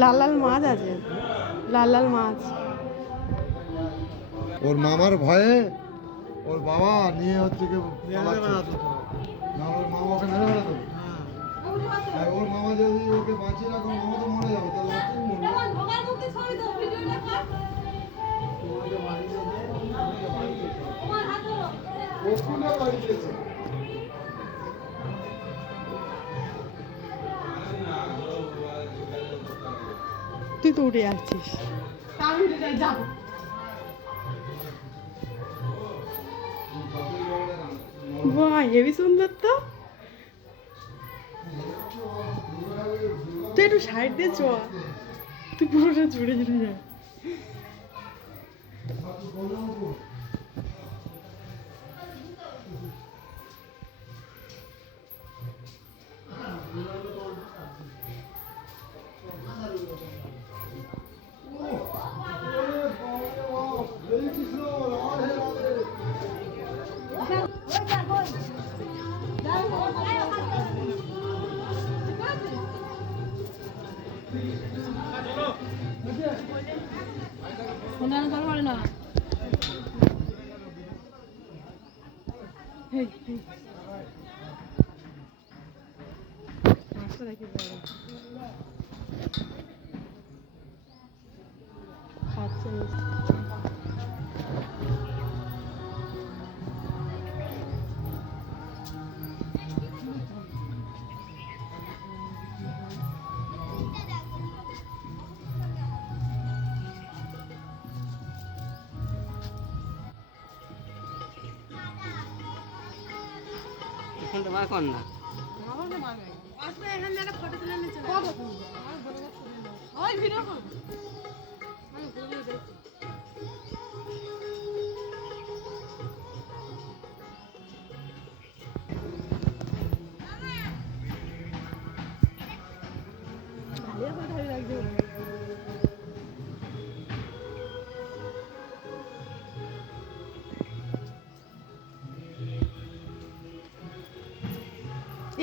লাল লাল মাছ আছে, লাল লাল মাছ। ওর মামার ভয়ে ওর বাবা নিয়ে হচ্ছে কি না, ওর মামা ওকে মেরে বেড়াতো। আর ওর মামা যদি ওকে বাঁচিয়ে রাখো, মামা তো মরে যাবে, তাহলে তুই মরবি। তুই তো উঠে যাচ্ছিস। বাহ, হেবি সুন্দর তো। তুই একটু সাইড দিয়ে চ, তুই পুরোটা জুড়ে জুড়ে যা।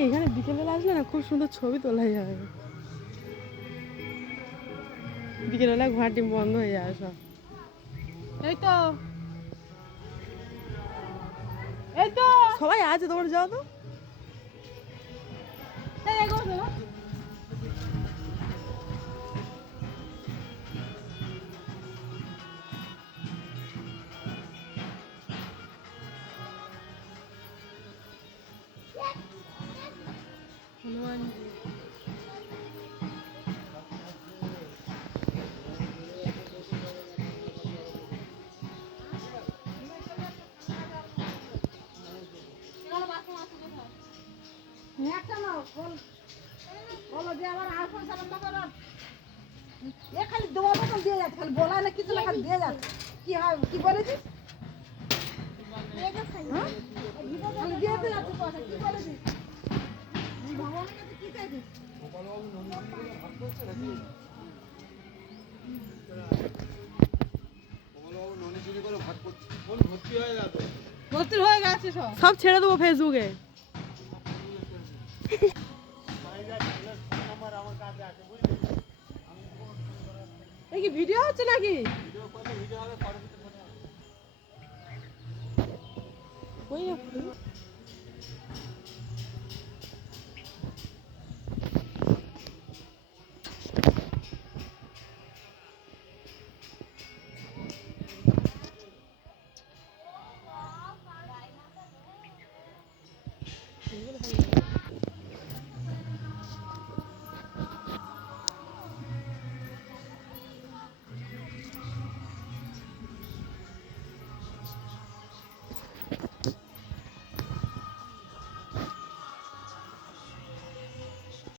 এখানে বিকেলবেলা আসলে না খুব সুন্দর ছবি তোলা যাবে। বিকেলবেলা ঘোড়ার ডিম বন্ধ হয়ে যাবে সব। এই তো সবাই আছে, তোমার যাও তো। খালি দোয়া মতন দিয়ে যাচ্ছে, খালি বলা না কিছু না, খালি দিয়ে যাচ্ছে। কি হয় কি বলেছিস? খালি দিয়ে যাচ্ছে কথা, কি বলেছিস? ভগবানের কাছে কি চাইছিস? সব ছেড়ে দেবো ফেসবুকে। এই কি ভিডিও হচ্ছে নাকি?